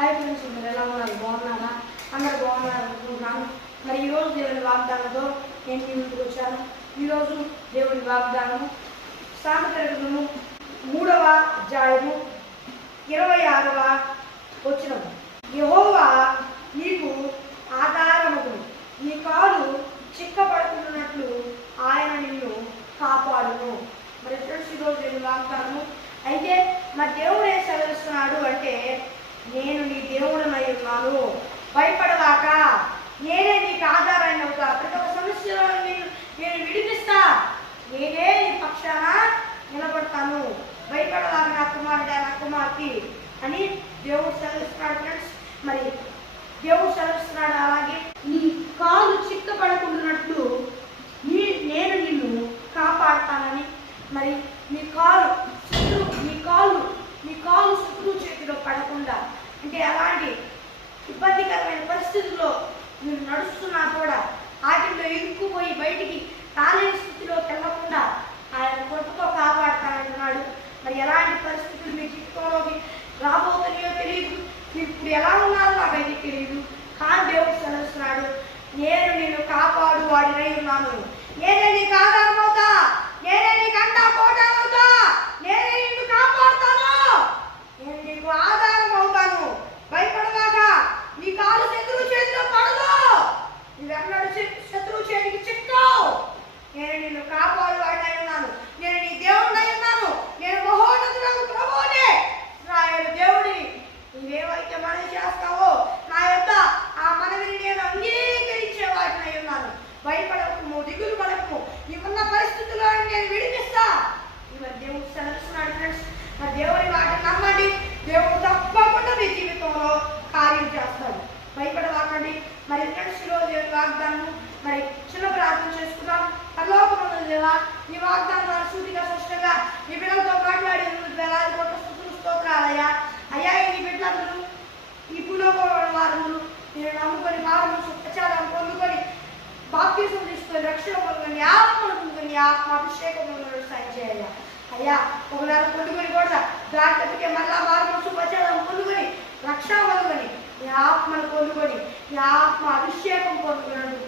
Hi friends, మీరు ఎలా ఉన్నారు? బాగున్నారా? అందరు బాగున్నారు అనుకుంటున్నాను. మరి ఈరోజు దేవుని వాగ్దానంతో నేను మీ ముందుకు వచ్చాను. ఈరోజు దేవుని వాగ్దానము సామెతల గ్రంథము 3వ అధ్యాయము 26వ వచనము. యెహోవా నీకు ఆధారమగును, నీ కాలు చిక్కబడుతున్నట్లు ఆయన నిన్ను కాపాడును. మరి ఫ్రెండ్స్, ఈరోజు దేవుని వాగ్దానము అయితే మరి దేవుడు ఏం సెలవిస్తున్నాడు అంటే, నేను నీ దేవుడనై ఉన్నాను, భయపడవాక, నేనే నీకు ఆధారాన్ని అవుతా, ప్రతి ఒక్క సమస్యలో నేను విడిపిస్తా, నేనే నీ పక్షాన నిలబడతాను, భయపడవాక నా కుమారుడా, నా కుమార్తె అని దేవుడు సెలవిస్తున్నాడు. ఫ్రెండ్స్, మరి దేవుడు సెలవిస్తున్నాడు. అలాగే నీ కాలు చిక్కబడకుండానట్లు నేను నిన్ను కాపాడుతానని. మరి నీ కాలు శత్రువు చేతిలో పడకుండా, అంటే అలాంటి ఇబ్బందికరమైన పరిస్థితుల్లో మీరు నడుస్తున్నా కూడా వాటిల్లో ఇరుక్కుపోయి బయటికి రాలేని స్థితిలోకి వెళ్ళకుండా ఆయన కృపతో కాపాడుతానంటున్నాడు. మరి ఎలాంటి పరిస్థితులు మీ జీవితంలోకి రాబోతున్నాయో తెలియదు, మీరు ఇప్పుడు ఎలా ఉన్నారో నాకైతే తెలియదు, కానీ దేవుడు సెలవుస్తున్నాడు, నేను నిన్ను కాపాడు వాడినై ఉన్నాను, నేనే నీకు ఆధారం అవుతా, నేనే నీకు అండా కోట అవుతా, నేనే నిన్ను కాపాడుతాను, నేను నీకు ఆధారం అవుతాను, భయపడవాక, నీ కాలు శత్రువు చేతిలో పడదు, నువ్వెన్నడు శత్రువు చేతికి చిక్కవు, నేను నిన్ను కాపాడు వాడినై ఉన్నాను, నేను నీ దేవుడినై ఉన్నాను, నేను మహోన్నతుడగు ప్రభువునే, ఇశ్రాయేలు దేవుడిని. నీవేవైతే మనవి చేస్తావో నా యొక్క ఆ మనవిని నేను అంగీకరించే వాడినై ఉన్నాను, భయపడకము, దిగులు పడకము, నీకున్న పరిస్థితుల్లో నేను విడిపిస్తా. మరి దేవుడు సెలవుస్తున్నాడు. ఫ్రెండ్స్, మరి దేవుని మాట నమ్మండి, దేవుడు తప్పకుండా మీ జీవితంలో కార్యం చేస్తాడు, భయపడవాకండి. మరి ఫ్రెండ్స్, ఈరోజు దేవుని వాగ్దానం మరి చిన్న ప్రార్థన చేసుకుందాం. పరలోకమందున్న దేవా, ఈ వాగ్దానం సూటిగా స్పష్టంగా ఈ బిడ్డలతో మాట్లాడి వేలాది కోట్ల స్తుతులు స్తోత్రాలయ్యా. అయ్యా, ఈ బిడ్డలందరూ ఈ భూలోకంలో వారు నేను నమ్ముకొని భారము ప్రచారం పొందుకొని బాప్తిసం తీసుకొని రక్షణ పొందుకొని ఆత్మను పొందుకొని ఆత్మాభిషేకం సాయం చేయాలి. అయ్యా, ఒకనాడు పొందుకొని కూడా దాటికే మళ్ళా భారము ప్రచారం పొందుకొని రక్షణ పొందుకొని ఈ ఆత్మను పొందుకొని ఈ ఆత్మ అభిషేకం పొందుకున్నట్టు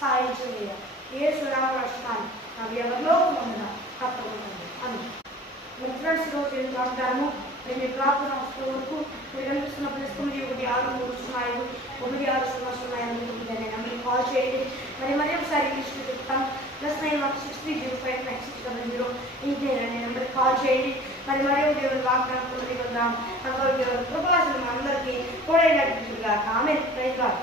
సాయం చేయాలి. యేసు నామమున రక్షణాన్ని అవి ఎవరిలో పొందిన తప్పకుండా అని. మరి ఫ్రెండ్స్, రోజు ఏం వాగ్దానము మీ ప్రార్థన వరకు మీరు కనిపిస్తున్న ప్లస్ 9163059600 మీరు కాల్ చేయండి. మరి ఒకసారి ఇంగ్లీష్ చెప్తాను. +9163059600 ఇంకే నెంబర్కి కాల్ చేయండి. మరి దేవుని వాగ్దానం పొందుకుందాం. అందరికీ కృపా అందరికీ కూడా నడిపించుగా. ఆమె ప్రైజ్ లార్డ్.